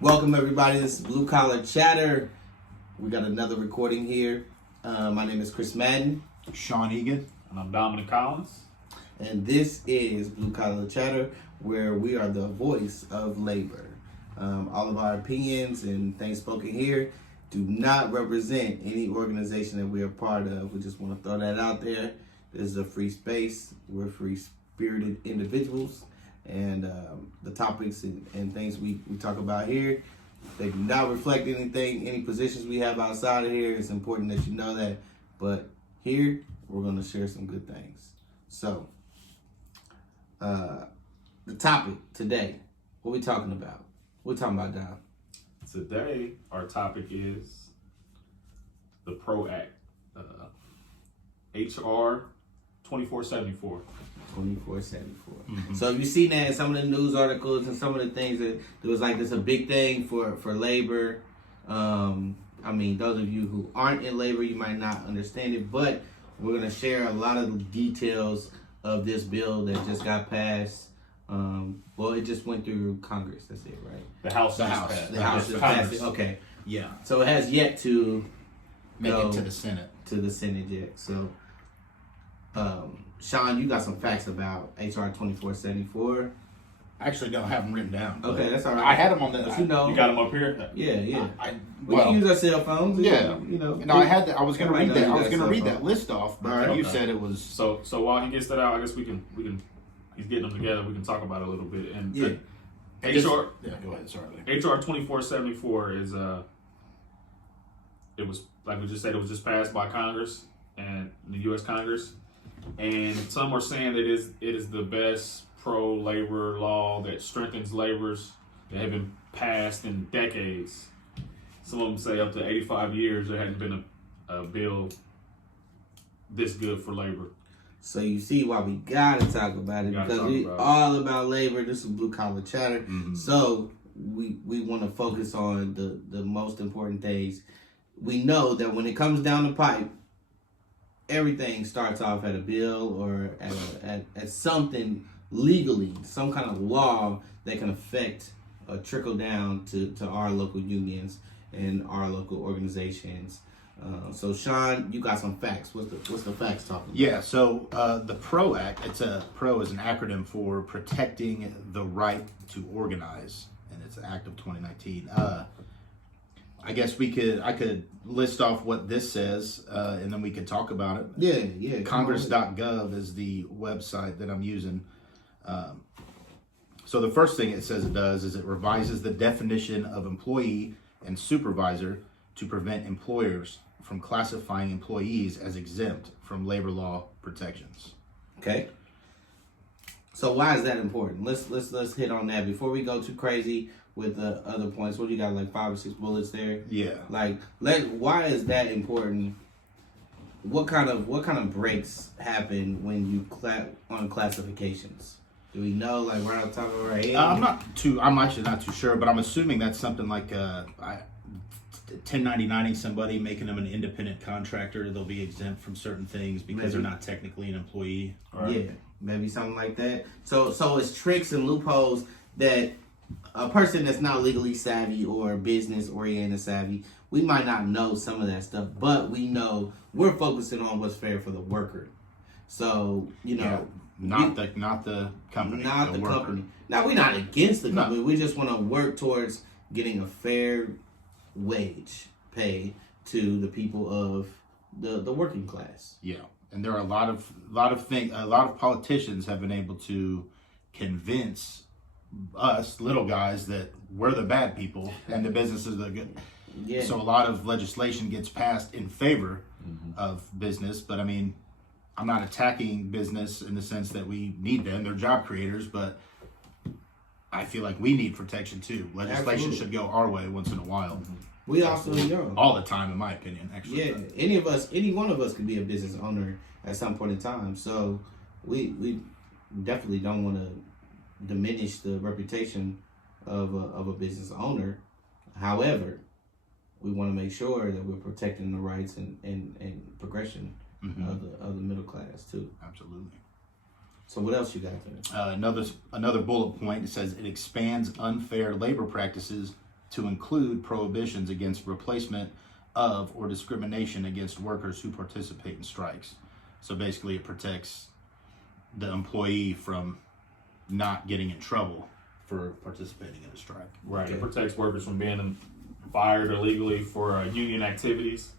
Welcome everybody. This is Blue Collar Chatter. We got another recording here. My name is Chris Madden, Sean Egan, And I'm Dominic Collins. and this is Blue Collar Chatter, where we are the voice of labor. All of our opinions and things spoken here do not represent any organization that we are part of. We just want to throw that out there. This is a free space. We're free-spirited individuals. And the topics and things we talk about here, they do not reflect anything, any positions we have outside of here. It's important that you know that. But here, we're going to share some good things. So, the topic today, what we talking about? What we talking about, Dom? Today, our topic is the PRO Act, HR 2474. 2474. Mm-hmm. So you've seen that in some of the news articles and some of the things that there was like this a big thing for labor. I mean, those of you who aren't in labor, you might not understand it, but we're going to share a lot of the details of this bill that just got passed. Well, it just went through Congress. That's it, right? The House. The House just passed it. Okay. yeah, So it has yet to make go it to the Senate. to the Senate yet. So, Sean, you got some facts about HR 2474. I actually don't have them written down. but Okay, that's all right. I had them on the. But you know, You got them up here? yeah. I, We well, can use our cell phones. yeah. You know. no, I had that. I was going to read Everybody that. I knows was you going to got read cell that list off, but Alright. you Okay. said it was. So while he gets that out, I guess we can. He's getting them together. We can talk about it a little bit. And Yeah. HR Yeah, go ahead. Sorry. HR 2474 is it was like we just said, it was just passed by Congress and the U.S. Congress, and some are saying it is the best pro labor law that strengthens laborers that have been passed in decades. Some of them say up to 85 years there hadn't been a bill this good for labor. So you see why we gotta talk about it, Gotta because talk we about it. all about labor. This is Blue Collar Chatter. Mhm. So we want to focus on the most important things. We know that when it comes down the pipe, everything starts off at a bill or at something legally, some kind of law that can affect or trickle down to our local unions and our local organizations. So Sean, you got some facts. What's the facts talking about? Yeah, so the PRO Act, PRO is an acronym for Protecting the Right to Organize, and it's an act of 2019. I guess I could list off what this says, and then we can talk about it. Yeah. Congress.gov is the website that I'm using. So the first thing it says it does is it revises the definition of employee and supervisor to prevent employers from classifying employees as exempt from labor law protections. Okay. So why is that important? Let's hit on that before we go too crazy with the other points. What do you got, like 5 or 6 bullets there? Yeah. Like, why is that important? What kind of breaks happen when you on classifications? Do we know, like, right off the top of our head? I'm actually not too sure, but I'm assuming that's something like 1099ing somebody, making them an independent contractor. They'll be exempt from certain things because they're not technically an employee. Yeah, maybe something like that. So it's tricks and loopholes that a person that's not legally savvy or business oriented savvy, we might not know some of that stuff, but we know we're focusing on what's fair for the worker. So, you know, not the company. Not the worker. company. Now, we're not against the No. company. We just want to work towards getting a fair wage pay to the people of the working class. Yeah, and there are a lot of politicians have been able to convince us little guys that we're the bad people and the businesses are the good. Yeah. So a lot of legislation gets passed in favor of business, but I mean, I'm not attacking business in the sense that we need them. They're job creators, but I feel like we need protection too. Legislation should go our way once in a while. We also young. All the time, in my opinion, actually. Yeah, any one of us could be a business owner at some point in time. So we definitely don't want to diminish the reputation of a business owner. However, we want to make sure that we're protecting the rights and progression of the middle class too. Absolutely. So what else you got there? Another bullet point, it says it expands unfair labor practices to include prohibitions against replacement of or discrimination against workers who participate in strikes. So basically, it protects the employee from not getting in trouble for participating in a strike. Right. Okay. It protects workers from being fired illegally for union activities,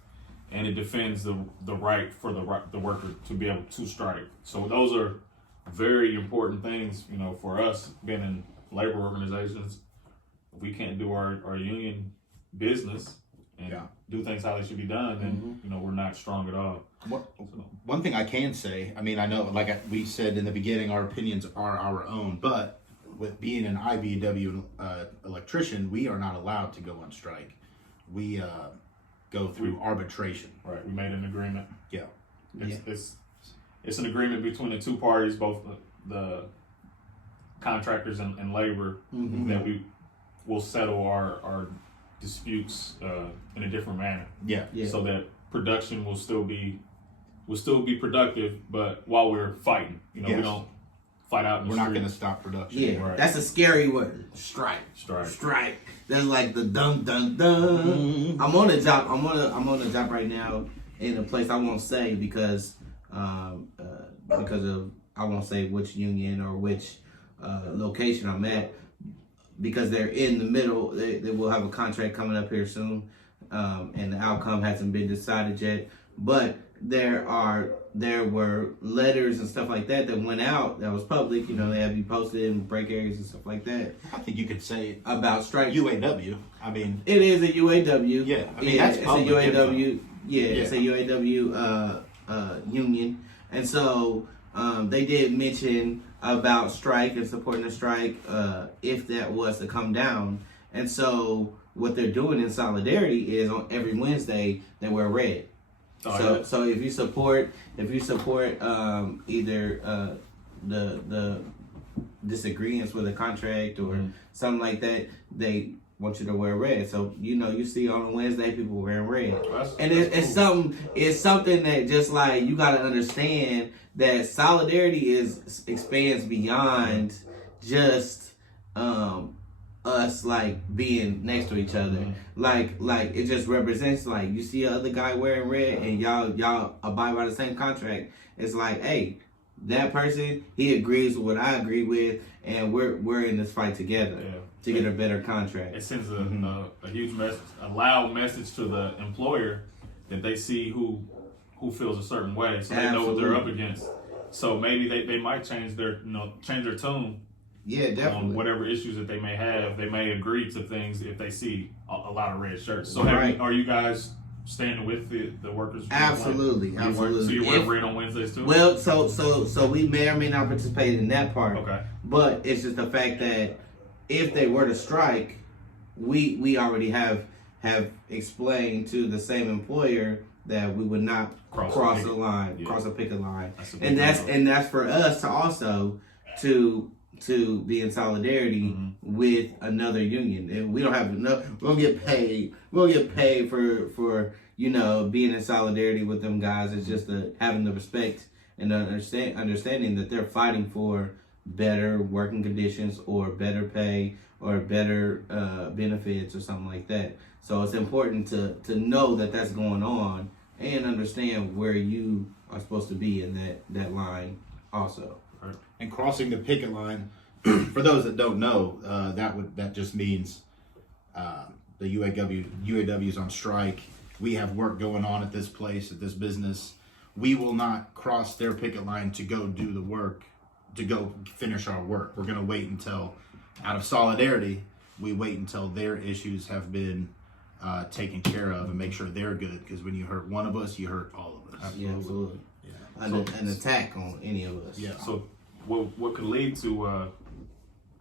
and it defends the right for the worker to be able to strike. So those are very important things, you know, for us being in labor organizations. If we can't do our union business and do things how they should be done, then you know we're not strong at all. One thing I can say, I mean, I know, like we said in the beginning, our opinions are our own, but with being an IBEW electrician, we are not allowed to go on strike. We go through arbitration. Right. We made an agreement. Yeah. It's an agreement between the two parties, both the contractors and labor, that we will settle our disputes in a different manner. Yeah. So that production will still be productive, but while we're fighting, you know, we don't fight out in the We're not street. going to stop production. Yeah, Right. that's a scary word. Strike. That's like the dun dun dun. I'm on a job. I'm on a job right now in a place I won't say because of I won't say which union or which location I'm at, because they're in the middle. They will have a contract coming up here soon, and the outcome hasn't been decided yet. But there were letters and stuff like that went out that was public. You know, they had to be posted in break areas and stuff like that I think you could say about strike. UAW. I mean, It is a UAW. Yeah, I mean, that's it's a public UAW. Yeah, Yeah. it's a UAW union, and so they did mention about strike and supporting the strike if that was to come down. And so what they're doing in solidarity is on every Wednesday they wear red. So if you support either the disagreements with a contract or something like that, they want you to wear red. So you see on Wednesday people wearing red, and it's something that just like you got to understand that solidarity expands beyond just us like being next to each other. Like it just represents, like, you see other guy wearing red and y'all abide by the same contract. It's like, hey, that person, he agrees with what I agree with, and we're in this fight together to get a better contract. It sends a huge message, a loud message to the employer that they see who feels a certain way, so they know what they're up against. So maybe they might change their tune. Yeah, definitely. Whatever issues that they may have, they may agree to things if they see a lot of red shirts. So Right. are you guys standing with the workers? Absolutely. So you wear red on Wednesdays too? Well, so we may or may not participate in that part. Okay. But it's just the fact that if they were to strike, we already have explained to the same employer that we would not cross the line, cross a picket line, and that's for us to also to be in solidarity with another union. And we don't have enough. We don't get paid. We don't get paid for being in solidarity with them guys. It's just having the respect and understanding that they're fighting for better working conditions or better pay or better benefits or something like that. So it's important to know that that's going on and understand where you are supposed to be in that line also. and crossing the picket line. For those that don't know, that just means the UAW's on strike. We have work going on at this place, at this business. We will not cross their picket line to go do the work, to go finish our work. We're going to wait until, out of solidarity, we wait until their issues have been taken care of and make sure they're good. Because when you hurt one of us, you hurt all of us. Yeah, absolutely. Yeah. An attack on any of us. Yeah. So what could lead to,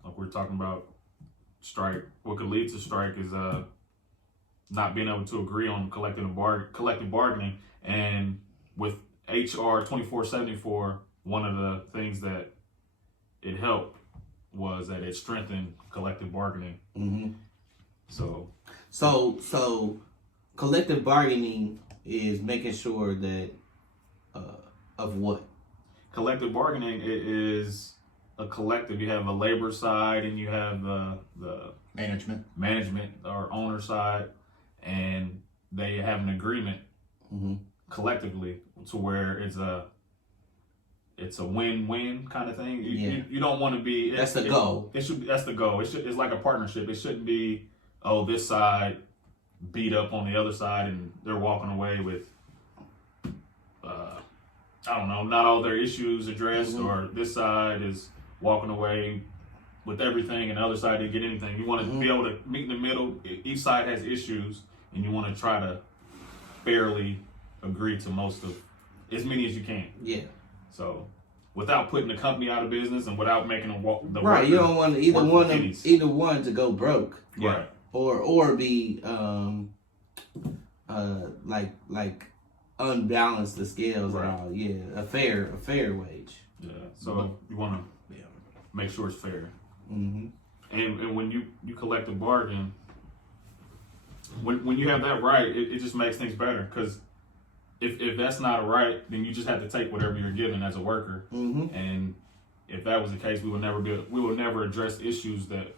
like we're talking about strike, what could lead to strike is not being able to agree on collective bargaining. And with HR 2474, one of the things that it helped was that it strengthened collective bargaining. Mm-hmm. So collective bargaining is making sure that of what? Collective bargaining is a collective. You have a labor side and you have the management or owner side, and they have an agreement collectively to where it's a win-win kind of thing. You don't want to be. That's the goal. That's the goal. It's like a partnership. It shouldn't be, oh, this side beat up on the other side and they're walking away with, I don't know, not all their issues addressed, or this side is walking away with everything and the other side didn't get anything. You want to be able to meet in the middle. Each side has issues, and you want to try to fairly agree to most of as many as you can. Yeah. So, without putting the company out of business and without making them walk the right. You don't want either one to go broke. Right. Or be like unbalance the scales at all. Yeah, a fair wage. Yeah. So you want to make sure it's fair. Mm-hmm. And when you collect a bargain, when you have that right, it just makes things better. Because if that's not a right, then you just have to take whatever you're given as a worker. Mm-hmm. And if that was the case, we will never address issues that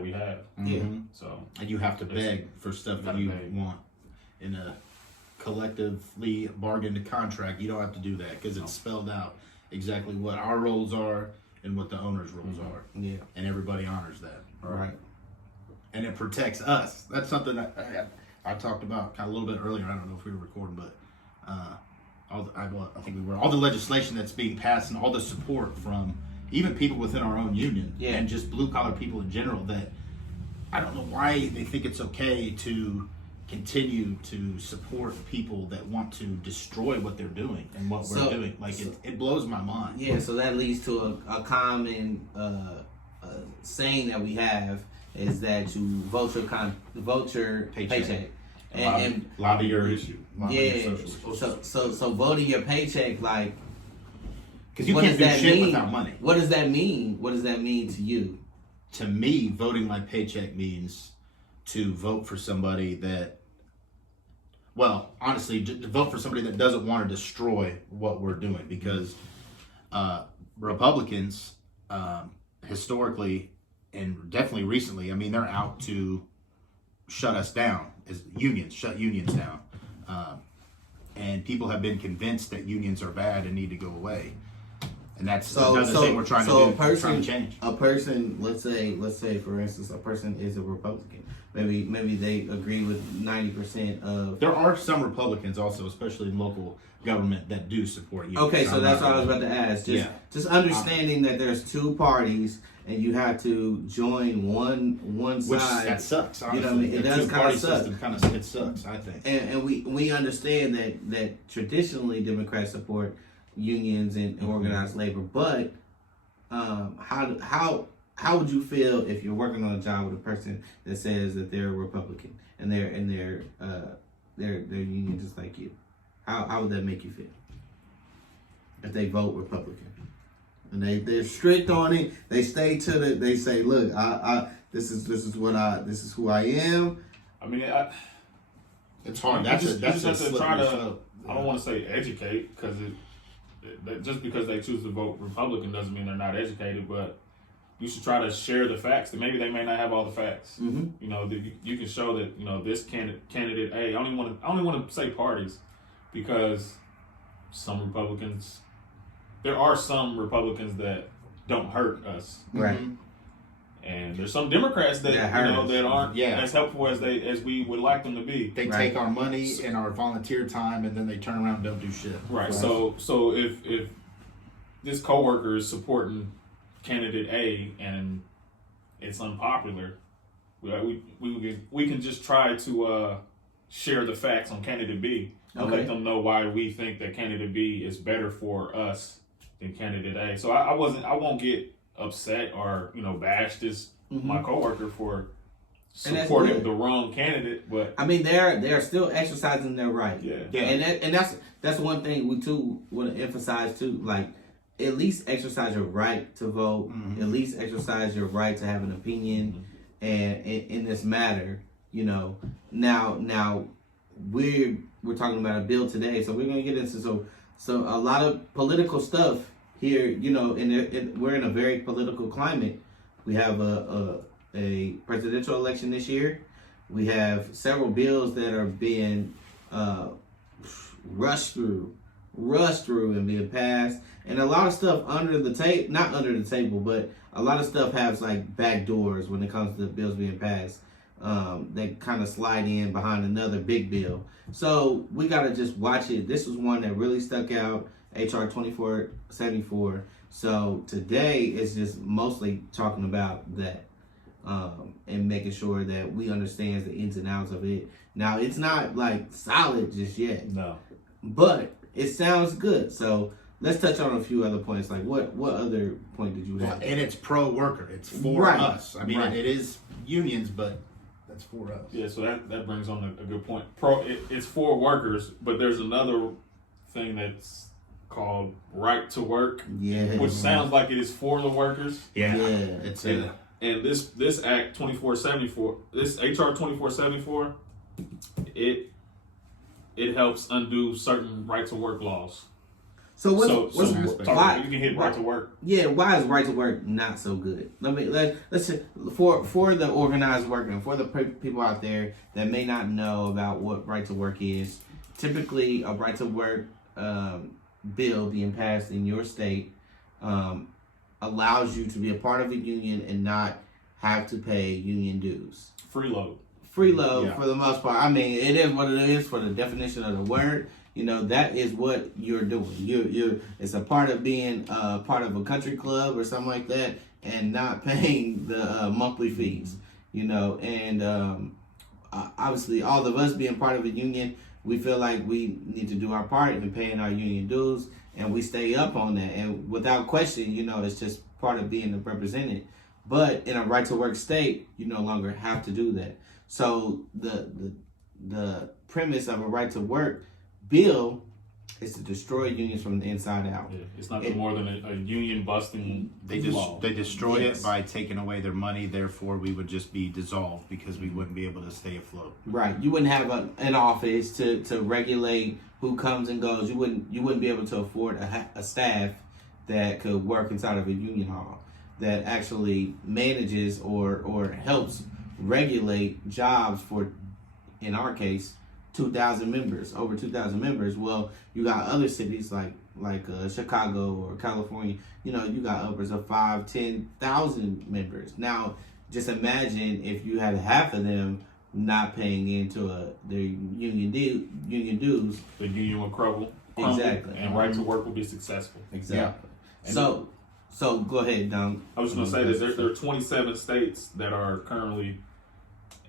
we have. Yeah. So and you have to beg for stuff that you want in a collectively bargained contract. You don't have to do that because it's spelled out exactly what our roles are and what the owner's roles are. Yeah. And everybody honors that. Right. And it protects us. That's something that I talked about kind of a little bit earlier. I don't know if we were recording, but I think we were. All the legislation that's being passed and all the support from even people within our own union and just blue collar people in general, that I don't know why they think it's okay to continue to support people that want to destroy what they're doing and what we're doing. Like it blows my mind. Yeah, so that leads to a common saying that we have is that you vote your paycheck. And lobby your issue. Yeah. So voting your paycheck, like, because you can't do shit without money. What does that mean? What does that mean to you? To me, voting my paycheck means to vote for somebody that, well, honestly, to vote for somebody that doesn't want to destroy what we're doing. Because Republicans, historically and definitely recently, I mean, they're out to shut us down as unions, shut unions down. And people have been convinced that unions are bad and need to go away. And that's another thing we're trying to do. We're trying to change. A person, let's say for instance, a person is a Republican. Maybe they agree with 90% of. There are some Republicans also, especially in local government, that do support unions. Okay, so that's what I was about to ask. Just understanding that there's two parties and you have to join one side. Which that sucks. Honestly. You know what I mean? It does kind of suck. It sucks, I think. And we understand that traditionally Democrats support unions and organized labor, but how would you feel if you're working on a job with a person that says that they're a Republican and they're union just like you? How would that make you feel if they vote Republican and they're strict on it? They stay to they say, look, this is who I am. I mean, it's hard. That's a try to. I don't want to say educate because just because they choose to vote Republican doesn't mean they're not educated, but you should try to share the facts. That maybe they may not have all the facts. Mm-hmm. You know, you can show that this candidate A. I only want to say parties because there are some Republicans that don't hurt us, right? And there's some Democrats that aren't as helpful as we would like them to be. They take our money and our volunteer time, and then they turn around and don't do shit. Right. So if this coworker is supporting candidate A and it's unpopular, we can just try to share the facts on candidate B and let them know why we think that candidate B is better for us than candidate A. So I won't get upset or bash my coworker for supporting the wrong candidate, but I mean they're still exercising their right. Yeah. And that's one thing we too want to emphasize too. Like, at least exercise your right to vote. At least exercise your right to have an opinion, and in this matter, Now we're talking about a bill today, so we're gonna get into so a lot of political stuff here, and we're in a very political climate. We have a a presidential election this year. We have several bills that are being rushed through and being passed, and a lot of stuff under the table, not under the table, but a lot of stuff has like back doors when it comes to bills being passed. They kind of slide in behind another big bill. So we got to just watch it. This was one that really stuck out, HR 2474. So today is just mostly talking about that and making sure that we understand the ins and outs of it. Now, it's not like solid just yet, No. but it sounds good. So let's touch on a few other points. Like what other point did you have? And it's pro worker. It's for Right. us. I mean, Right. it is unions, but that's for us. Yeah, so that brings on a good point. It's for workers, but there's another thing that's called right to work, Yeah. which sounds like it is for the workers. Yeah. Yeah. It's And, and this Act 2474, this HR 2474, it helps undo certain right to work laws. So what's Talk- why? you can hit right to work. Yeah, why is right to work not so good? Let's say for the organized worker and for the people out there that may not know about what right to work is. Typically, a right to work bill being passed in your state allows you to be a part of a union and not have to pay union dues. Freeload. Freeload Yeah. for the most part. I mean, it is what it is for the definition of the word. You know, that is what you're doing. You're it's a part of being part of a country club or something like that, and not paying the monthly fees. You know, and obviously, all of us being part of a union, we feel like we need to do our part in paying our union dues, and we stay up on that. And without question, you know, it's just part of being represented. But in a right to work state, you no longer have to do that. So the premise of a right to work bill is to destroy unions from the inside out. Yeah, it's nothing more than a union busting They law. destroy Yes. it by taking away their money. Therefore, we would just be dissolved because we wouldn't be able to stay afloat. Right. You wouldn't have an office to regulate who comes and goes. You wouldn't be able to afford a staff that could work inside of a union hall that actually manages or helps regulate jobs for, in our case, 2,000 members, over 2,000 members. Well, you got other cities like Chicago or California, you know, you got upwards of 5,000-10,000 members. Now, just imagine if you had half of them not paying into their union dues. The union will crumble. Exactly. And right to work will be successful. Exactly. Yeah. So go ahead, Don. I was going to say that there are 27 states that are currently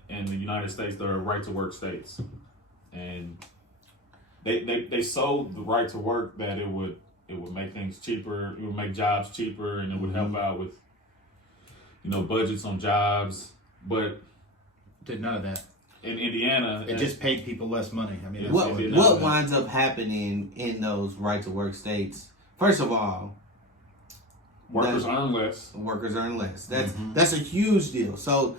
in the United States that are right to work states. And they sold the right to work that it would make things cheaper, it would make jobs cheaper, and it would help out with, you know, budgets on jobs. But Did none of that. in Indiana, It just paid people less money. I mean, Yeah. that's What all it did did. not. winds up happening in those right to work states? First of all, workers earn less. workers earn less. That's a huge deal. So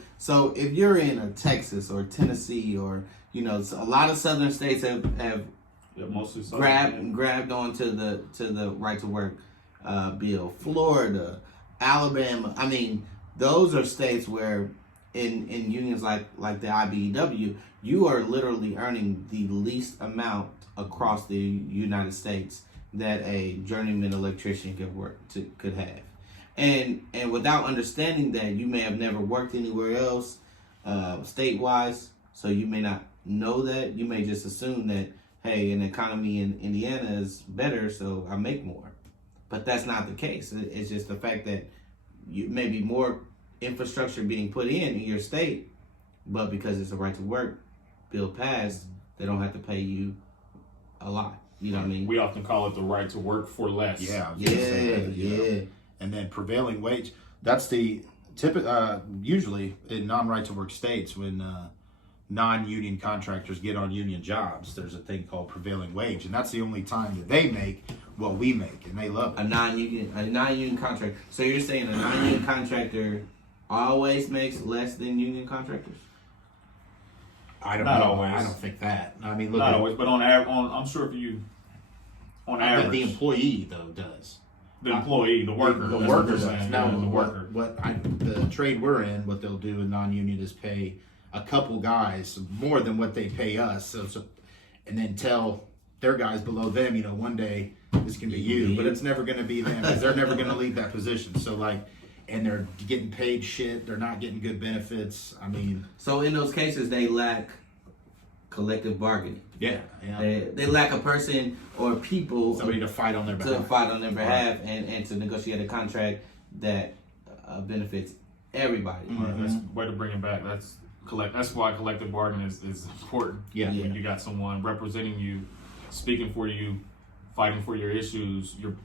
if you're in a Texas or Tennessee or, you know, a lot of southern states have Yeah, mostly so. grabbed onto the right to work bill. Florida, Alabama. I mean, those are states where in unions like the IBEW, you are literally earning the least amount across the United States that a journeyman electrician could have. And without understanding that, you may have never worked anywhere else state-wise, so you may not know that. You may just assume that, hey, an economy in Indiana is better, so I make more. But that's not the case. It's just the fact that you may be more infrastructure being put in your state, but because it's a right to work bill passed, they don't have to pay you a lot. You know what I mean? We often call it the right to work for less. Yeah. I was gonna say Yeah, that, you know. yeah. And then prevailing wage. That's the usually in non-right to work states when non-union contractors get on union jobs, there's a thing called prevailing wage, and that's the only time that they make what we make, and they love A it. non-union contract. So you're saying a non-union contractor always makes less than union contractors? I don't Not know. always. I don't think that. I mean, look Not at always, but on I'm sure if you, on I bet average, the employee though does. The employee, the worker. The that's worker what you're does. saying. Now, Yeah, the worker. the trade we're in, what they'll do in non-union is pay a couple guys more than what they pay us. So and then tell their guys below them, one day this can be you, but it's never going to be them because they're never going to leave that position. So and they're getting paid shit. They're not getting good benefits. I mean, So in those cases, they lack collective bargaining. yeah. They lack a person or people Somebody to fight on their to behalf. fight on their behalf and to negotiate a contract that benefits everybody. Right, that's the way to bring it back. That's why collective bargaining is important. Yeah. Yeah. When you got someone representing you, speaking for you, fighting for your issues, you're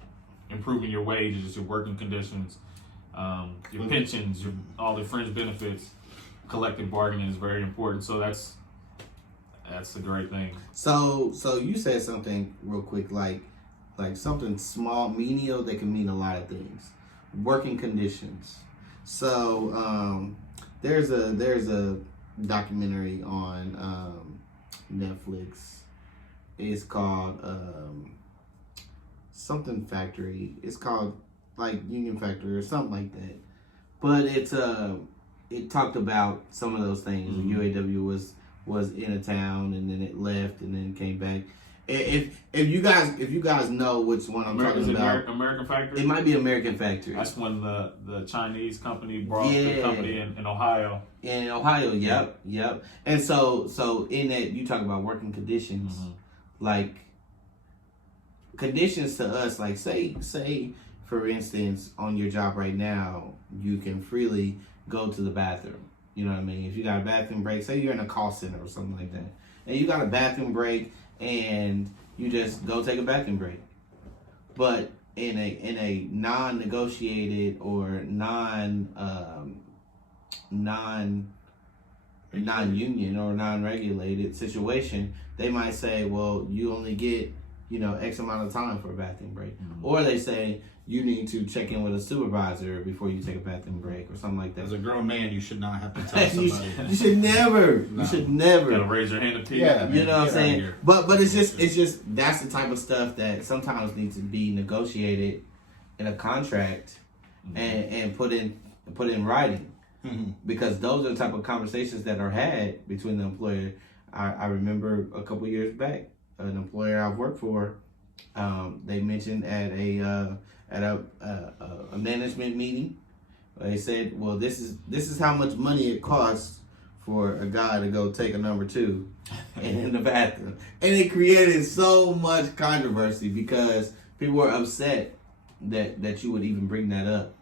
improving your wages, your working conditions, your pensions, all the fringe benefits. Collective bargaining is very important. So that's a great thing. So you said something real quick, like something small, menial that can mean a lot of things. Working conditions. So there's a documentary on Netflix. It's called something Factory. It's called like Union Factory or something like that. But it talked about some of those things. The UAW was in a town and then it left and then came back. If you guys know which one I'm talking about, American Factory. it might be American Factory. That's when the Chinese company brought Yeah. the company in Ohio. In Ohio, yep. And so in that you talk about working conditions, like conditions to us, like say for instance, on your job right now, you can freely go to the bathroom. You know what I mean? If you got a bathroom break, say you're in a call center or something like that, and you got a bathroom break and you just go take a bathroom break. But in a non-negotiated or non-union or non-regulated situation, they might say, well, you only get, X amount of time for a bathroom break. Or they say you need to check in with a supervisor before you take a bathroom break or something like that. As a grown man, you should not have to tell somebody. You should never. No. You should never. Gotta raise your hand to pee. Yeah. You know what I'm Get saying? outta here. But it's just that's the type of stuff that sometimes needs to be negotiated in a contract and put in writing. Because those are the type of conversations that are had between the employer. I remember a couple years back, an employer I've worked for, they mentioned at a management meeting, they said, well, this is how much money it costs for a guy to go take a number 2 in the bathroom. And it created so much controversy because people were upset that you would even bring that up.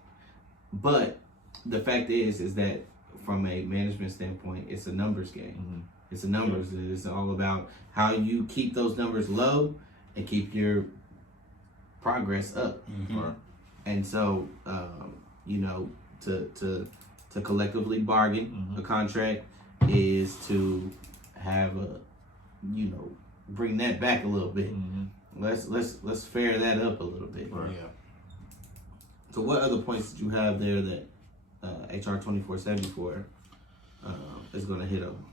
But the fact is that from a management standpoint, it's a numbers game. It's a numbers. It's all about how you keep those numbers low and keep your progress up. And so, to collectively bargain a contract is to have bring that back a little bit. Let's fair that up a little bit. Right. Yeah. So what other points did you have there that HR 2474 is going to hit on?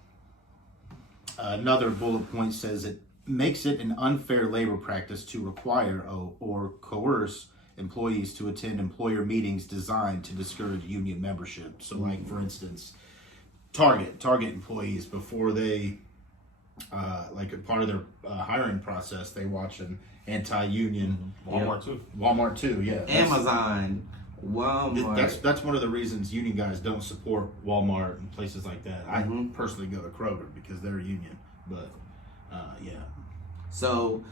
Another bullet point says it makes it an unfair labor practice to require or coerce employees to attend employer meetings designed to discourage union membership. So, like for instance, Target employees before they, like a part of their hiring process, they watch an anti-union. Walmart too. Yeah. Amazon, Walmart. That's one of the reasons union guys don't support Walmart and places like that. I personally go to Kroger because they're a union, but yeah. So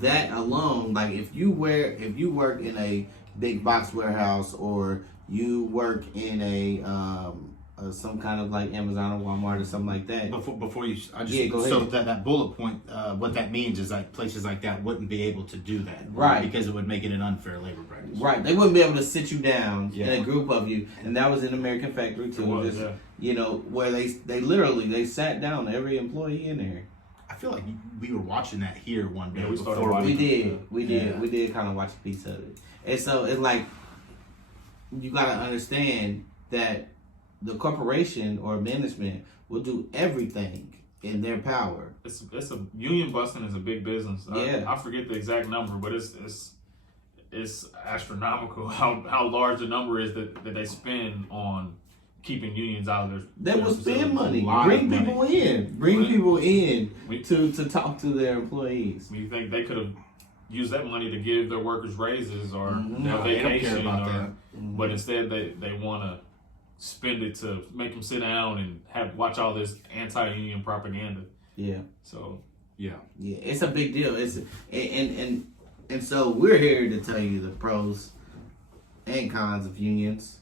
that alone, like if you work in a big box warehouse or you work in a some kind of like Amazon or Walmart or something like that. Before you, I just Yeah, go so ahead. that bullet point, what that means is like places like that wouldn't be able to do that, Right. Because it would make it an unfair labor practice. Right, they wouldn't be able to sit you down Yeah. in a group of you, and that was in American Factory too. It was, just, yeah. Where they literally sat down every employee in there. I feel like we were watching that here one day. Yeah, we started before watching We did kind of watch a piece of it, and so it's like you got to understand that the corporation or management will do everything in their power. It's a union busting is a big business. Yeah. I forget the exact number, but it's it's astronomical how large the number is that they spend on keeping unions out of their. They will spend money. lot Bring of people money. in. Bring Right. people in We- to talk to their employees. You think they could have used that money to give their workers raises or Mhm. their No, they don't vacation, care about or, that. but instead they want to spend it to make them sit down and watch all this anti-union propaganda. Yeah. So Yeah. Yeah, it's a big deal. It's and so we're here to tell you the pros and cons of unions.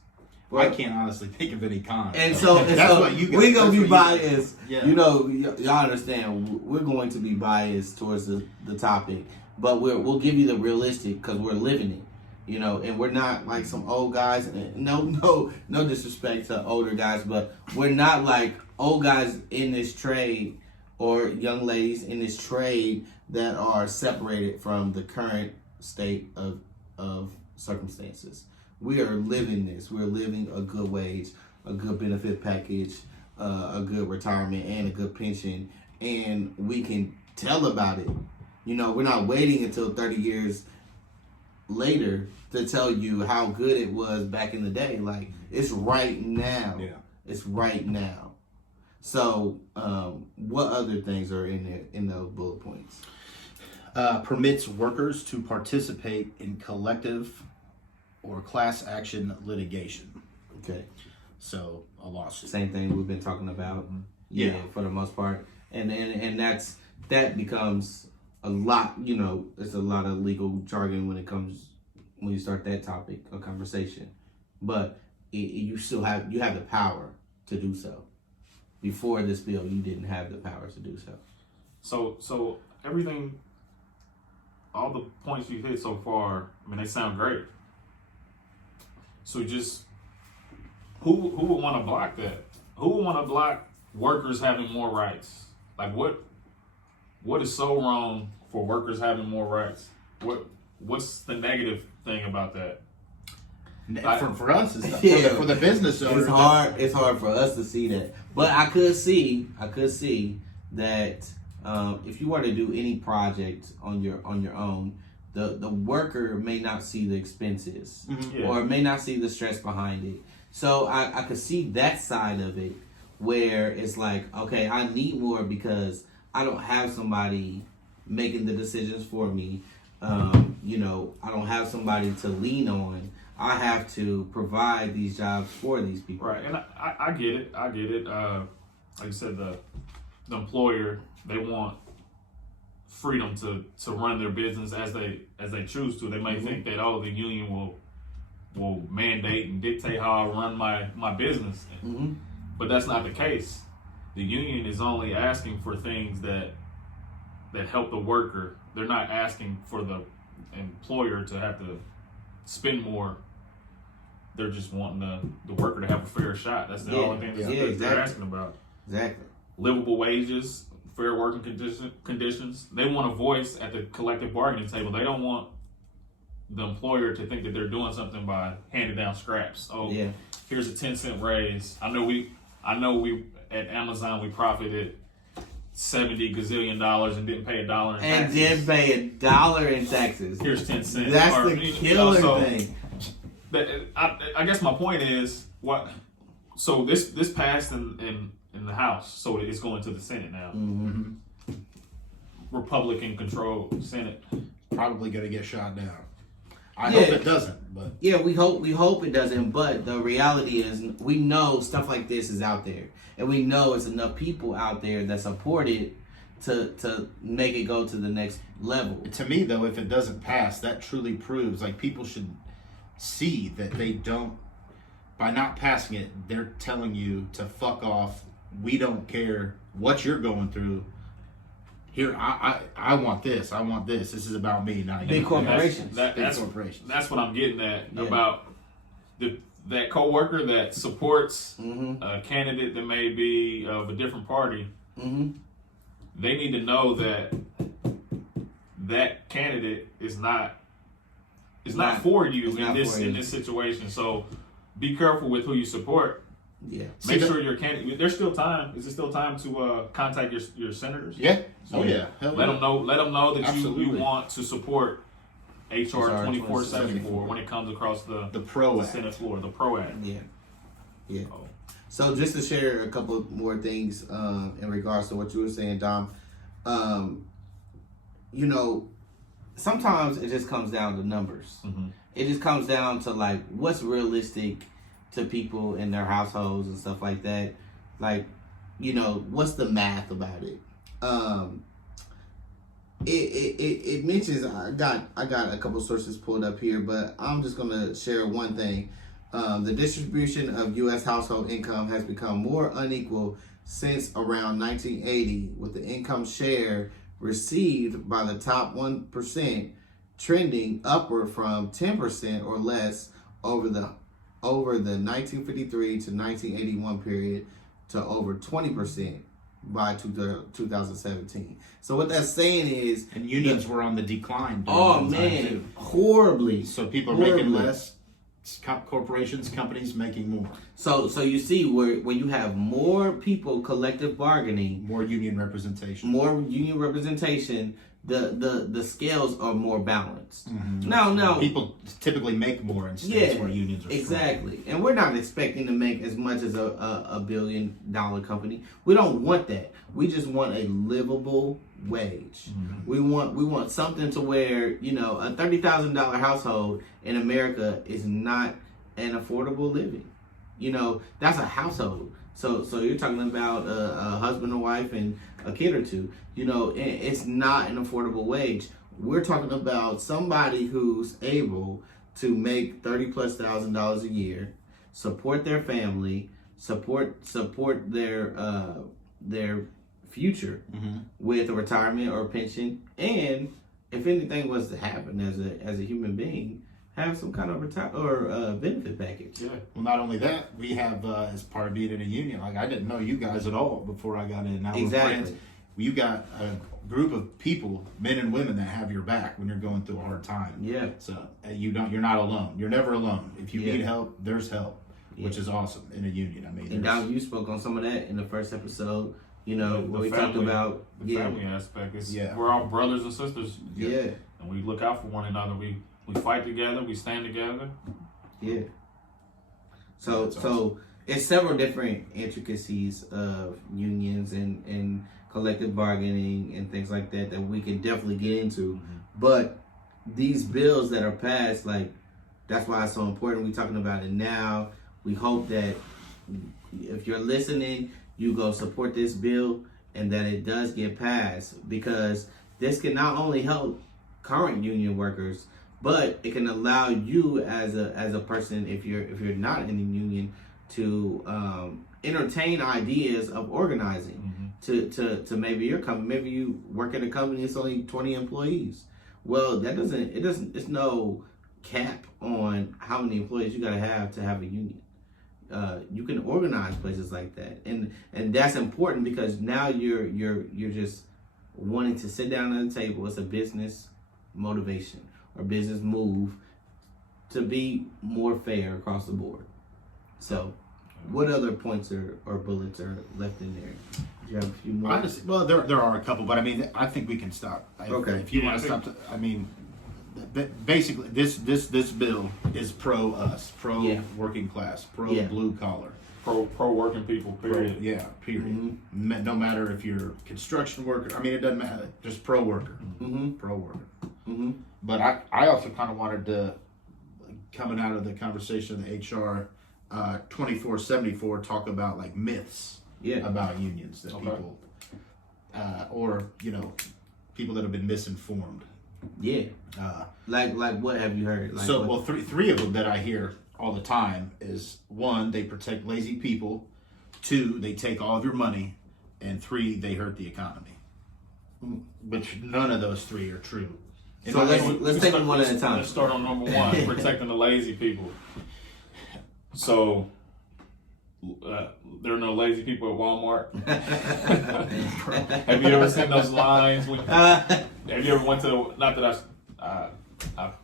I can't honestly think of any cons. And so what you guys- we're gonna that's be what you- biased. Yeah. You know, y'all understand. We're going to be biased towards the topic, but we'll give you the realistic because we're living it. You know, and we're not like some old guys. No disrespect to older guys, but we're not like old guys in this trade or young ladies in this trade that are separated from the current state of circumstances. We are living this. We're living a good wage, a good benefit package, a good retirement, and a good pension, and we can tell about it. You know, we're not waiting until 30 years later to tell you how good it was back in the day. Like, it's right now. Yeah. It's right now. So, what other things are in there in those bullet points? Permits workers to participate in collective or class action litigation. Okay. So a lawsuit. Same thing we've been talking about. Yeah. For the most part. And that becomes a lot, you know, it's a lot of legal jargon when you start that topic of conversation. But you have the power to do so. Before this bill, you didn't have the power to do so. So everything, all the points you've hit so far, I mean, they sound great. So just who would want to block that? Who would want to block workers having more rights? Like what is so wrong for workers having more rights? What's the negative thing about that? For us, it's Yeah. for the business owner. It's hard for us to see that. But I could see that if you were to do any project on your own, the worker may not see the expenses Yeah. or may not see the stress behind it. So I could see that side of it where it's like, okay, I need more because I don't have somebody making the decisions for me. You know, I don't have somebody to lean on. I have to provide these jobs for these people. Right, and I get it. I get it. Like you said, the employer, they want freedom to run their business as they choose to. They may think that the union will mandate and dictate how I run my business, but that's not the case. The union is only asking for things that help the worker. They're not asking for the employer to have to spend more. They're just wanting the worker to have a fair shot. That's the only thing they're exactly. asking about. Exactly. Livable wages, fair working conditions. They want a voice at the collective bargaining table. They don't want the employer to think that they're doing something by handing down scraps. Oh, Yeah. here's a 10-cent raise. I know we at Amazon we profited $70 gazillion and didn't pay $1 in And taxes. didn't pay $1 in taxes. Here's 10 cents. That's Or, the you know, killer so thing. I guess my point is what. So this passed in the House, so it's going to the Senate now. Republican controlled Senate. Probably going to get shot down. I Yeah. hope it doesn't, but Yeah, we hope it doesn't, but the reality is we know stuff like this is out there. And we know it's enough people out there that support it to make it go to the next level. to me though, if it doesn't pass, that truly proves like people should see that they don't. By not passing it, they're telling you to fuck off. We don't care what you're going through. Here, I want this. I want this. This is about me, not Big you. corporations. That's corporations. That's what I'm getting at Yeah. about that coworker that supports Mm-hmm. a candidate that may be of a different party. Mm-hmm. They need to know that candidate is not for you It's not for you. in this situation. So be careful with who you support. Yeah. Make sure your candidate. There's still time. Is it still time to contact your senators? Yeah. Oh yeah. Hell Let yeah. them know. Let them know that you Absolutely. want to support HR 2474 when it comes across the PRO the Act. Senate floor, the PRO Act. Yeah. Oh. So just to share a couple more things in regards to what you were saying, Dom. You know, sometimes it just comes down to numbers. Mm-hmm. It just comes down to like what's realistic to people in their households and stuff like that. Like, you know, what's the math about it? It mentions I got a couple sources pulled up here, but I'm just gonna share one thing. The distribution of U.S. household income has become more unequal since around 1980, with the income share received by the top 1% trending upward from 10% or less over the 1953 to 1981 period to over 20% by 2017. So what that's saying is, And unions were on the decline. during oh that time, man, too. horribly. So people are making Horribly. less. Corporations, companies making more. So you see where you have more people collective bargaining, More union representation. more union representation, the scales are more balanced. Mm-hmm. No. People typically make more in states where unions are strong. Exactly. And we're not expecting to make as much as a $1 billion company. We don't want that. We just want a livable wage. Mm-hmm. We want something to where, you know, a $30,000 household in America is not an affordable living. You know, that's a household. So you're talking about a husband and wife and a kid or two. You know, it's not an affordable wage. We're talking about somebody who's able to make $30,000+ a year, support their family, support their future Mm-hmm. with a retirement or a pension, and if anything was to happen as a human being, have some kind of benefit package. Yeah. Well, not only that, we have as part of being in a union. Like I didn't know you guys at all before I got in. Now we're friends. Exactly. You got a group of people, men and women, that have your back when you're going through a hard time. Yeah. So you're not alone. You're never alone. If you Yeah. need help, there's help, which Yeah. is awesome in a union. I mean, And there's- Dom, you spoke on some of that in the first episode. You know, The where we talked family- about The family aspect is Yeah. we're all brothers and sisters, yeah. and we look out for one another. We fight together. We stand together. Yeah. So That's so it's several different intricacies of unions and collective bargaining and things like that we can definitely get into. But these bills that are passed, like, that's why it's so important. We're talking about it now. We hope that if you're listening, you go support this bill and that it does get passed, because this can not only help current union workers, but it can allow you as a person, if you're not in the union, to entertain ideas of organizing. To maybe your company, maybe you work at a company that's only 20 employees. Well, it's no cap on how many employees you gotta have a union. You can organize places like that, and that's important, because now you're just wanting to sit down at the table. It's a business motivation or business move to be more fair across the board. So, what other points or bullets are left in there? Do you have a few more? Honestly, well, there are a couple, but I mean, I think we can stop. Okay. If you Yeah, want to I stop, I mean, basically, this bill is pro us, pro Yeah. working class, pro Yeah. blue collar. Pro working people. Period. Yeah, period. Mhm. No matter if you're a construction worker. I mean, it doesn't matter. Just pro worker, Mm-hmm. pro worker. Mm-hmm. But I also kind of wanted to, coming out of the conversation of the HR 2474, talk about like myths Yeah. about unions that Okay. people, or people that have been misinformed. Yeah. Uh, Like what have you heard? Like what? well, three of them that I hear all the time is: one, they protect lazy people; two, they take all of your money; and three, they hurt the economy. Which none of those three are true. So let's take them one at a time. Let's start on number one: protecting the lazy people. So, there are no lazy people at Walmart. Have you ever seen those lines? Have you ever went to not that I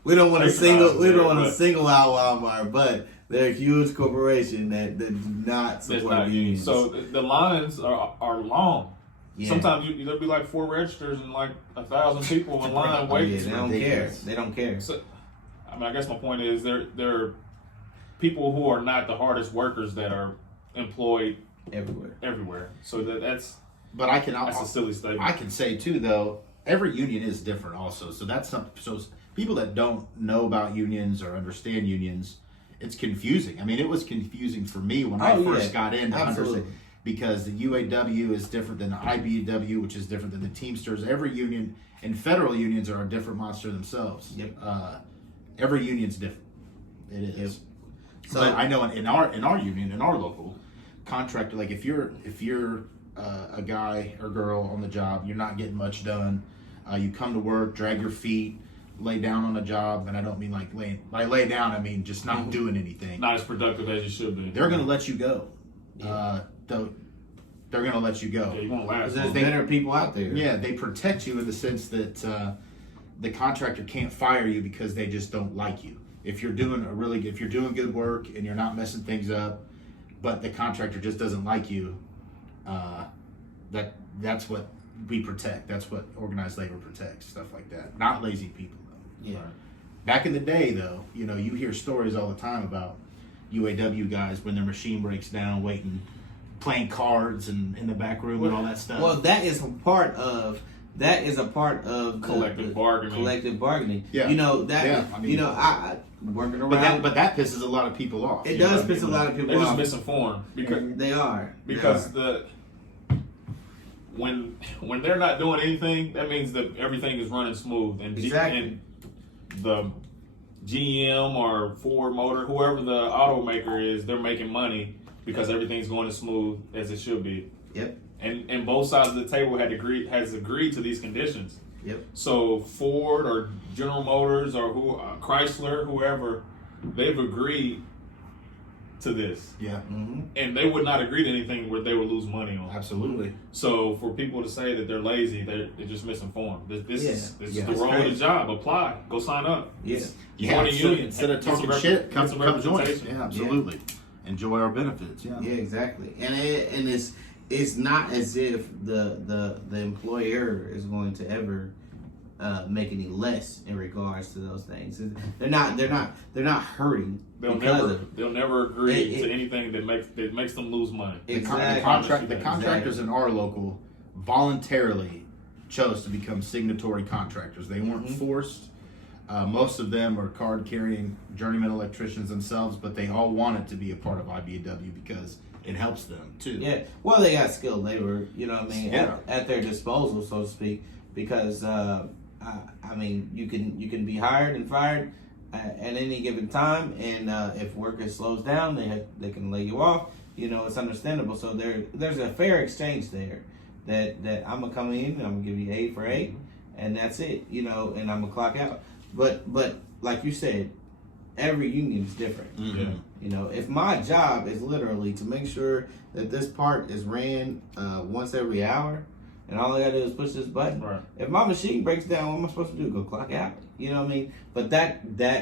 We don't want to Patronize single there, out Walmart, but they're a huge corporation that do not That's support not unions. So the lines are long. Yeah. Sometimes there'll be like 4 registers and like 1,000 people in line waiting. Yeah, they don't care. ridiculous. They don't care. So, I mean, I guess my point is there are people who are not the hardest workers that are employed Everywhere. So that's But I can a silly statement. I can say too though, every union is different also. So that's something. So people that don't know about unions or understand unions, it's confusing. I mean, it was confusing for me when I first got in to Absolutely. understand, because the UAW is different than the IBEW, which is different than the Teamsters. Every union and federal unions are a different monster themselves. Yep. Every union's different. It is. Yep. So I know in our union, in our local contractor, like if you're a guy or girl on the job, you're not getting much done. You come to work, drag your feet, lay down on a job, and I don't mean like lay down. I mean just not doing anything. Not as productive as you should be. They're gonna let you go. Yeah. They're gonna let you go. Yeah, you won't last. There's long. better people out there. Yeah, they protect you in the sense that the contractor can't fire you because they just don't like you. If you're doing good work and you're not messing things up, but the contractor just doesn't like you, that's what we protect. That's what organized labor protects, stuff like that. Not lazy people though. Yeah. Back in the day though, you hear stories all the time about UAW guys when their machine breaks down, playing cards and in the back room and all that stuff. Well, that is a part of Collective bargaining. Collective bargaining. Yeah. I working around. but that pisses a lot of people off. It You know does what I piss a mean? lot of people They're just off. misinformed They are. because when they're not doing anything, that means that everything is running smooth and Exactly. and the GM or Ford Motor, whoever the automaker is, they're making money because everything's going as smooth as it should be. Yep. And both sides of the table has agreed to these conditions. Yep. So Ford or General Motors or Chrysler, whoever, they've agreed to this, Yeah, Mm-hmm. and they would not agree to anything where they would lose money on. absolutely. So for people to say that they're lazy, they're just misinformed. This is Yeah, the it's role of the crazy. job. Apply, go sign up. Yeah. Yeah, Join a union. instead of Get some talking shit, come get some join us. representation. Yeah, absolutely. Enjoy our benefits. Yeah. Yeah, exactly. And it's not as if the employer is going to ever make any less in regards to those things. They're not hurting. They'll because of it. never agree It- to anything that makes them lose money. Exactly. The contractors in our local voluntarily chose to become signatory contractors. They weren't Mhm. forced. Most of them are card-carrying journeyman electricians themselves, but they all wanted to be a part of IBEW because it helps them too. Yeah, well, they got skilled labor, you know what I mean, Yeah. at their disposal, so to speak. Because I mean, you can be hired and fired at any given time, and if work slows down, they can lay you off. It's understandable. So there's a fair exchange there. That I'm gonna come in and I'm gonna give you 8 for 8, and that's it. And I'm gonna clock out. But like you said, every union is different. Mhm. Yeah. If my job is literally to make sure that this part is ran once every hour, and all I gotta do is push this button. Right. If my machine breaks down, what am I supposed to do? Go clock out? You know what I mean? But that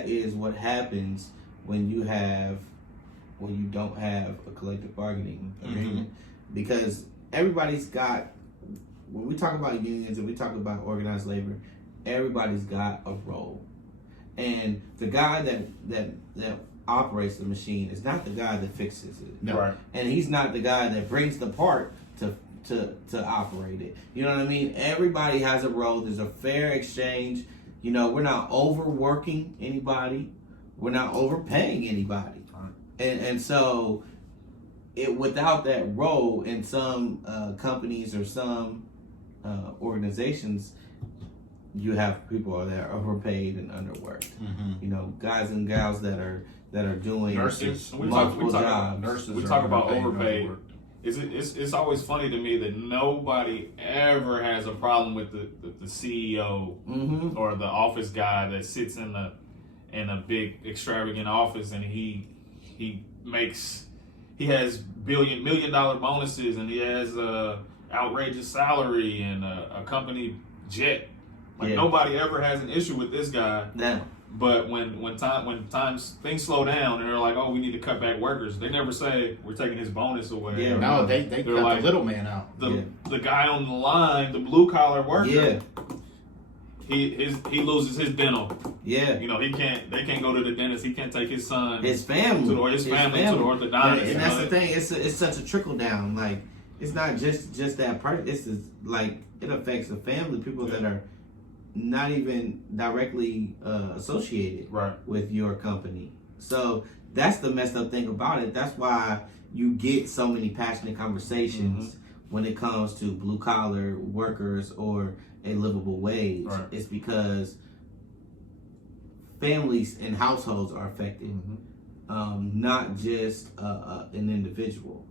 is what happens when you don't have a collective bargaining agreement, because everybody's got. When we talk about unions and we talk about organized labor, everybody's got a role. And the guy that operates the machine is not the guy that fixes it. No. Right. And he's not the guy that brings the part to operate it. You know what I mean? Everybody has a role. There's a fair exchange. We're not overworking anybody. We're not overpaying anybody. Right. And so without that role in some companies or some organizations, you have people that are overpaid and underworked. Mhm. Guys and gals that are doing Nurses. We multiple talk jobs. Nurses We are talk about underpaid and overpaid. overworked. It's always funny to me that nobody ever has a problem with the CEO Mm-hmm. or the office guy that sits in a big extravagant office and he has million dollar bonuses and he has a outrageous salary and a company jet. Like Yeah. nobody ever has an issue with this guy. Now, But when times things slow down and they're like, oh, we need to cut back workers, they never say we're taking his bonus away. Yeah. No, they cut like, the little man out. The guy on the line, the blue collar worker, Yeah. he loses his dental. Yeah. You know, they can't go to the dentist. He can't take his son, His family. to the orthodontist. And that's the thing. It's such a trickle down. Like, it's not just that part. This is like, it affects the family, people that are not even directly associated Right. with your company. So that's the messed up thing about it. That's why you get so many passionate conversations when it comes to blue collar workers or a livable wage. Right. It's because families and households are affected, not just an individual.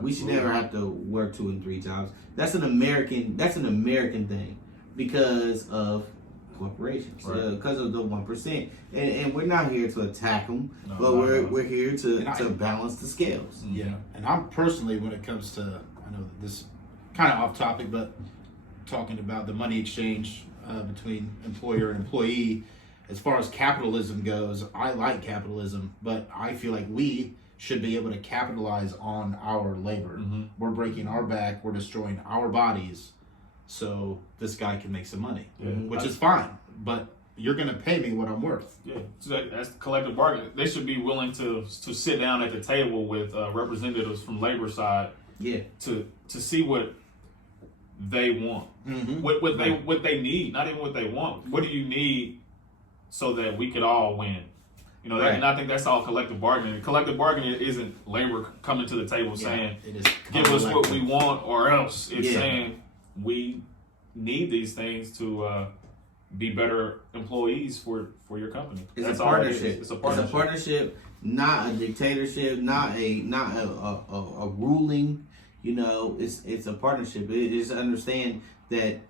We should never have to work 2 and 3 jobs. That's an American thing because of corporations, because of the 1%. And we're not here to attack them, but we're here to balance the scales. Yeah, and I'm personally, when it comes to, I know that this kind of off topic, but talking about the money exchange between employer and employee, as far as capitalism goes, I like capitalism, but I feel like we should be able to capitalize on our labor. We're breaking our back, we're destroying our bodies, so this guy can make some money, which is fine, but you're going to pay me what I'm worth. Yeah, so that's collective bargaining. They should be willing to sit down at the table with representatives from labor side, to see what they want, what they need, not even what they want. What do you need so that we could all win? You know, and I think that's all collective bargaining. Collective bargaining isn't labor coming to the table saying, it is give us what we want or else. It's saying we need these things to be better employees for your company. It's a partnership. It's a partnership, not a dictatorship, not a ruling. You know, it's a partnership. It is to understand that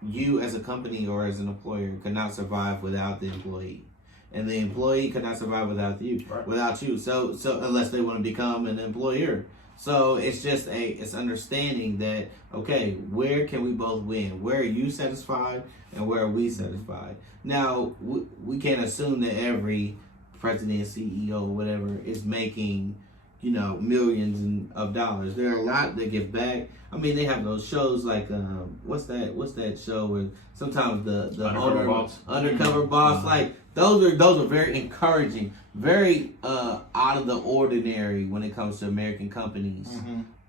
you as a company or as an employer cannot survive without the employee. And the employee cannot survive without you. So unless they want to become an employer. So it's just it's understanding that, okay, where can we both win? Where are you satisfied and where are we satisfied? Now, we can't assume that every president, CEO, whatever is making, millions of dollars. There are a lot that give back. I mean, they have those shows like what's that show where sometimes the undercover boss, like those are very encouraging, very out of the ordinary when it comes to American companies.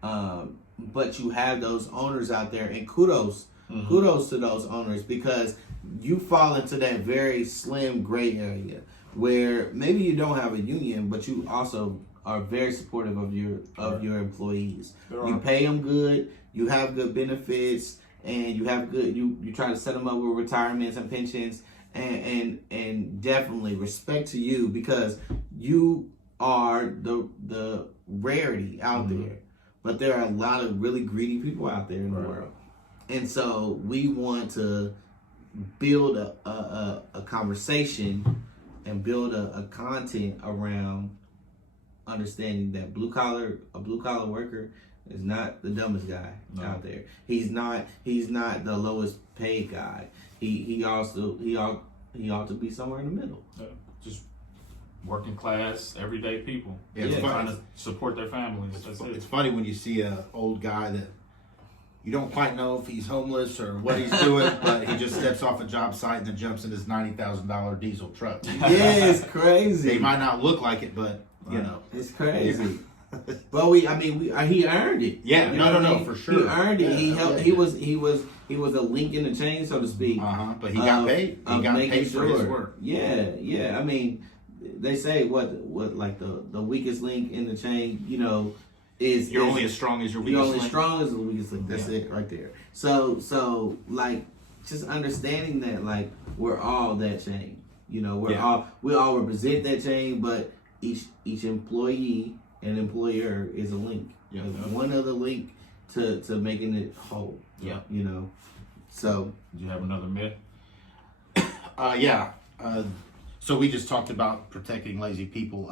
But you have those owners out there, and kudos to those owners, because you fall into that very slim gray area where maybe you don't have a union, but you also are very supportive of your employees. You pay them good, you have good benefits, and you have good. You try to set them up with retirements and pensions, and definitely respect to you, because you are the rarity out there. But there are a lot of really greedy people out there in the world, and so we want to build a conversation and build a content around understanding that a blue collar worker is not the dumbest guy out there. He's not the lowest paid guy. He ought to be somewhere in the middle. Just working class, everyday people. Trying to support their families. It's funny when you see an old guy that you don't quite know if he's homeless or what he's doing, but he just steps off a job site and then jumps in his $90,000 diesel truck. Yeah, it's crazy. They might not look like it, but it's crazy. But he earned it. Yeah, no, for sure. He earned it. He was a link in the chain, so to speak. But he got paid. He got paid for his work. Yeah. I mean, they say what like the weakest link in the chain, is you're only as strong as your weakest link. You're only strong as the weakest link. That's it right there. So like, just understanding that, like, we're all that chain. We all represent that chain, but each employee and employer is a link. One other link to making it whole. So did you have another myth? So we just talked about protecting lazy people.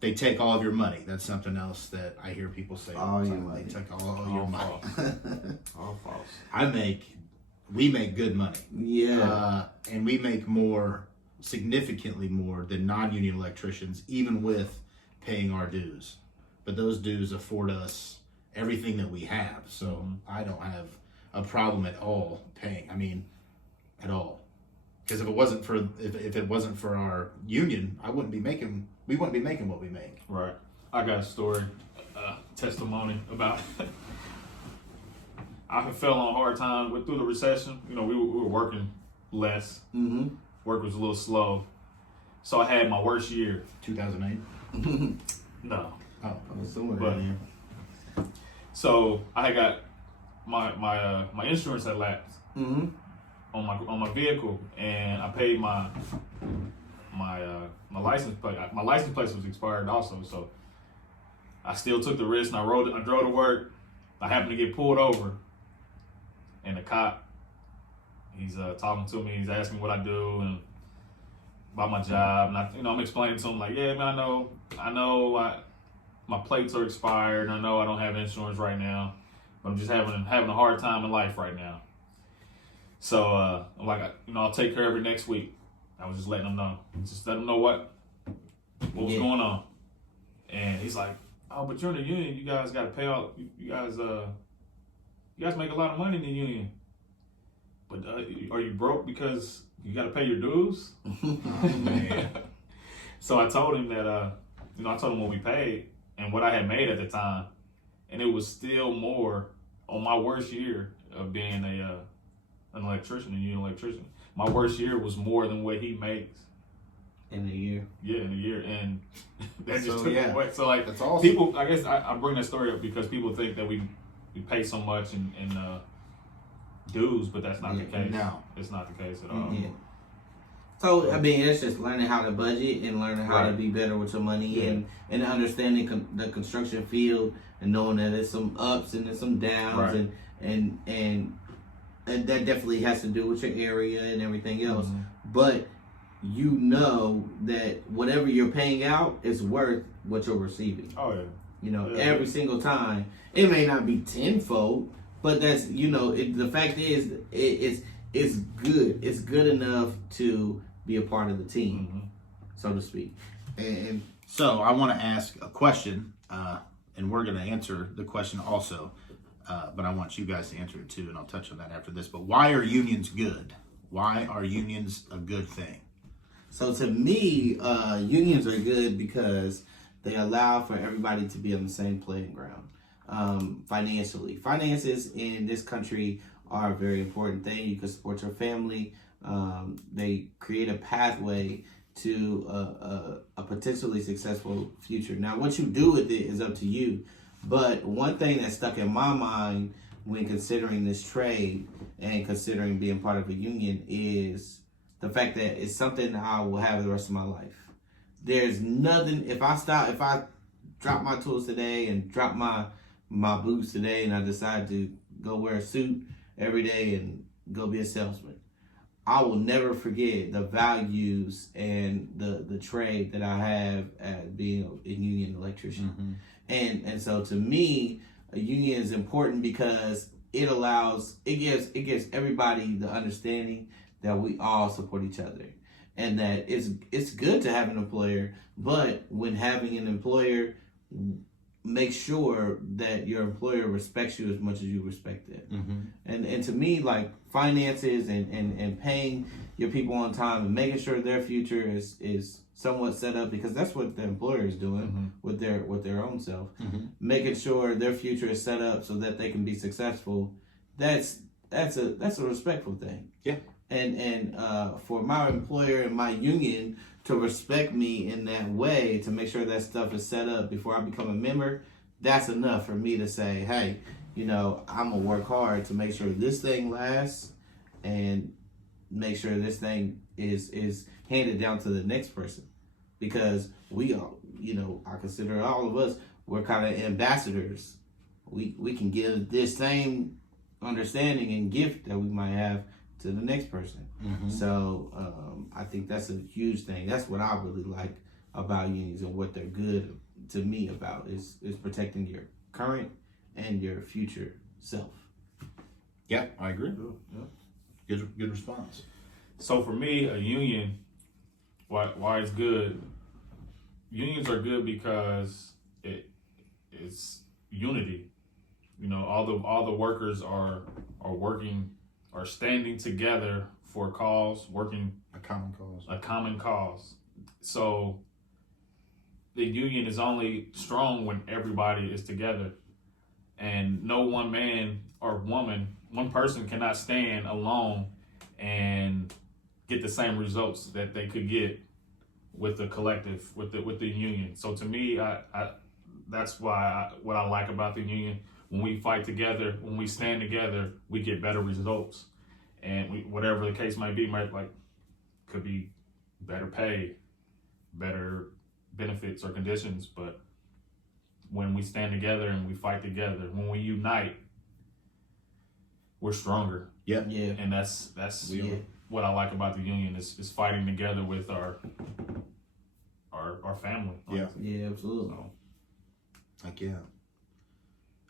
They take all of your money. That's something else that I hear people say all the time. They take all your money. All false. We make good money. Yeah. And we make more significantly more than non-union electricians, even with paying our dues. But those dues afford us everything that we have. So I don't have a problem at all paying. I mean, at all. Because if it wasn't for our union, we wouldn't be making what we make. Right. I got a story, testimony about. I fell on a hard time through the recession. You know, we were working less. Mm-hmm. Work was a little slow, so I had my worst year. 2008. No. Oh, Somewhere But- in So I had got my insurance had lapsed there. Mm-hmm. on my vehicle, and I paid my license plate. My license plate was expired also, so I still took the risk and I drove to work. I happened to get pulled over, and the cop, he's talking to me. He's asking me what I do and about my job, and I'm explaining to him like, yeah, man, I know, my plates are expired. And I know I don't have insurance right now, but I'm just having a hard time in life right now. So I'm like, I'll take care of it next week. I was just letting him know, what was going on, and he's like, oh, but you're in the union. You guys got to pay all. You guys make a lot of money in the union. But are you broke because you got to pay your dues? man. So I told him that, I told him what we paid and what I had made at the time, and it was still more on my worst year of being an electrician, a union electrician. My worst year was more than what he makes. In a year. Yeah, in a year, and that just So, took yeah. it away. So like, That's awesome. people, I guess I bring that story up because people think that we pay so much in dues, but that's not the case. No. It's not the case at all. Yeah. So I mean, it's just learning how to budget and learning how to Right. be better with your money Yeah. and understanding the construction field and knowing that there's some ups and there's some downs Right. and that definitely has to do with your area and everything else. Mhm. But you know that whatever you're paying out is worth what you're receiving. Oh yeah. You know, Yeah. every single time. It may not be tenfold, but that's the fact is it's good. It's good enough to be a part of the team, Mhm. so to speak. And So I want to ask a question, and we're going to answer the question also, but I want you guys to answer it too, and I'll touch on that after this. But why are unions good? Why are unions a good thing? so to me, unions are good because they allow for everybody to be on the same playing ground. Financially, finances in this country are a very important thing. You can support your family. They create a pathway to a potentially successful future. Now, what you do with it is up to you. But one thing that stuck in my mind when considering this trade and considering being part of a union is the fact that it's something I will have the rest of my life. There's nothing, if I drop my tools today and drop my boots today and I decide to go wear a suit every day and go be a salesman, I will never forget the values and the trade that I have at being a union electrician. And so to me, a union is important because it gives everybody the understanding that we all support each other. And that it's good to have an employer, but when having an employer, make sure that your employer respects you as much as you respect them. And to me, like finances and paying your people on time and making sure their future is somewhat set up, because that's what the employer is doing with their own self. Making sure their future is set up so that they can be successful. That's a respectful thing. Yeah. And for my employer and my union to respect me in that way, to make sure that stuff is set up before I become a member, that's enough for me to say, hey, I'm gonna work hard to make sure this thing lasts and make sure this thing is handed down to the next person, because we all, I consider all of us, we're kind of ambassadors. We can give this same understanding and gift that we might have to the next person. So I think that's a huge thing. That's what I really like about unions and what they're good to me about is protecting your current and your future self. Yeah, I agree. Yeah. Good response. So for me, a union why it's good. Unions are good because it's unity. You know, all the workers are standing together for a cause, working A common cause. So the union is only strong when everybody is together, and no one man or one person cannot stand alone and get the same results that they could get with the collective, with the union. So to me, that's what I like about the union. When we fight together, when we stand together, we get better results. And whatever the case might be, could be better pay, better benefits or conditions. But when we stand together and we fight together, when we unite, we're stronger. Yeah. Yeah. And that's what I like about the union is fighting together with our family. Yeah. Yeah, absolutely. So, Like, yeah.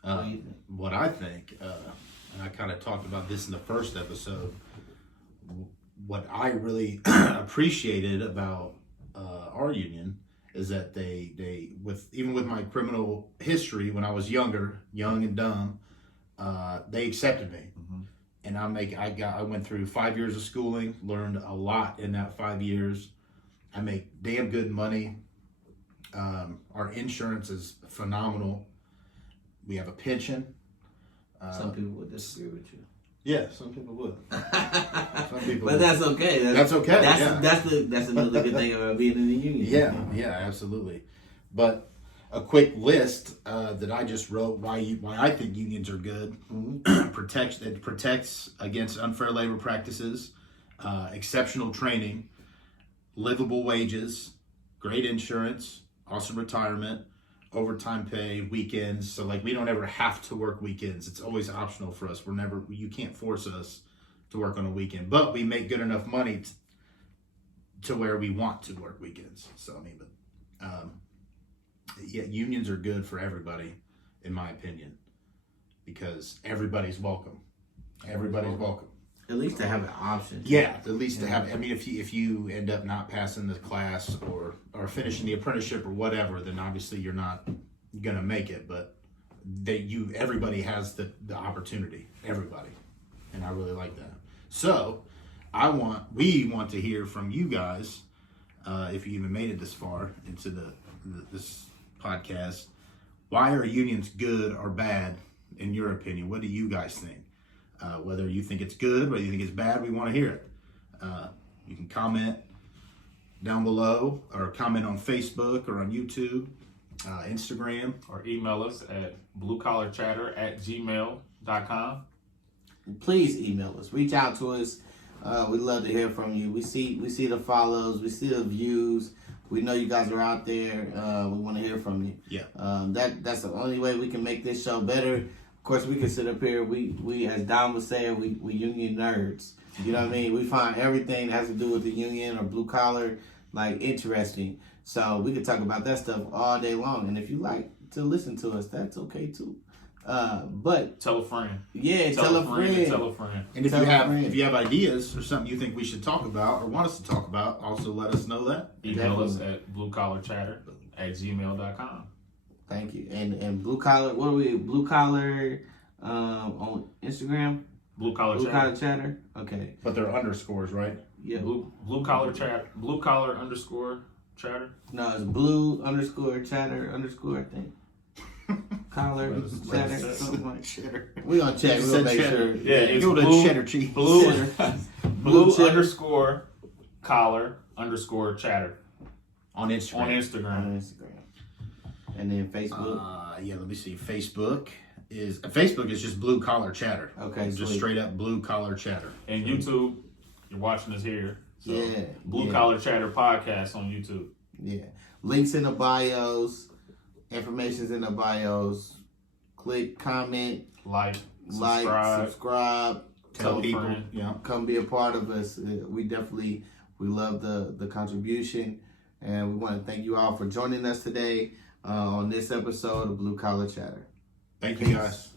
What do you think? What I think, and I kind of talked about this in the first episode, what I really appreciated about our union is that they even with my criminal history when I was young and dumb, they accepted me. Mm-hmm. And I went through 5 years of schooling, learned a lot in that 5 years. I make damn good money. Our insurance is phenomenal. We have a pension. Some people would disagree with you. Yeah, some people would. Some people But would. that's okay. That's okay. That's another good thing about being in the union. Yeah, absolutely. But a quick list that I just wrote why I think unions are good. Mm-hmm. It protects against unfair labor practices, exceptional training, livable wages, great insurance, awesome retirement, overtime pay, weekends. So we don't ever have to work weekends. It's always optional for us. You can't force us to work on a weekend, but we make good enough money to where we want to work weekends. So yeah, unions are good for everybody, in my opinion, because everybody's welcome. Everybody's welcome. At least to have an option. Yeah, at least to have. I mean, if you end up not passing the class or finishing the apprenticeship or whatever, then obviously you're not gonna make it. But everybody has the opportunity. Everybody, and I really like that. So, we want to hear from you guys. If you even made it this far into this podcast, why are unions good or bad in your opinion? What do you guys think? Whether you think it's good, whether you think it's bad, we want to hear it. You can comment down below or comment on Facebook or on YouTube, Instagram. or email us at bluecollarchatter@gmail.com. Please email us. Reach out to us. We'd love to hear from you. We see the follows. We see the views. We know you guys are out there. We want to hear from you. Yeah. That's the only way we can make this show better. Of course, we can sit up here. We as Don was saying, we union nerds. You know what I mean? We find everything that has to do with the union or blue collar interesting. So we could talk about that stuff all day long. And if you like to listen to us, that's okay too. But Tell a friend. yeah, tell a friend. And tell a friend. And if Tell you a have friend. ideas or something you think we should talk about or want us to talk about, also let us know that. Email us at bluecollarchatter@gmail.com. Thank you. And blue collar. What are we? Blue collar on Instagram. Blue collar Blue chatter. collar chatter. Okay. But they're underscores, right? Yeah. Blue collar chat. Blue collar _ chatter. No, it's blue _ chatter _ I think. Collar chatter. Something like. Cheddar. We gonna check. You We'll said make cheddar. sure. Yeah, it's Go to blue. cheddar cheese. Blue. Cheddar. Blue cheddar. _ collar _ chatter On Instagram. on Instagram. On Instagram. And then Facebook. Yeah, let me see. Facebook is just blue collar chatter. Okay, Just sweet. straight up blue collar chatter. And YouTube, you're watching us here. So Yeah, Blue yeah. Collar Chatter Podcast on YouTube. Yeah. Links in the bios. Information's in the bios. Click, comment, Like, like, subscribe. Tell a people. friend. Yeah. Come be a part of us. We love the contribution, and we want to thank you all for joining us today on this episode of Blue Collar Chatter. Thank you guys.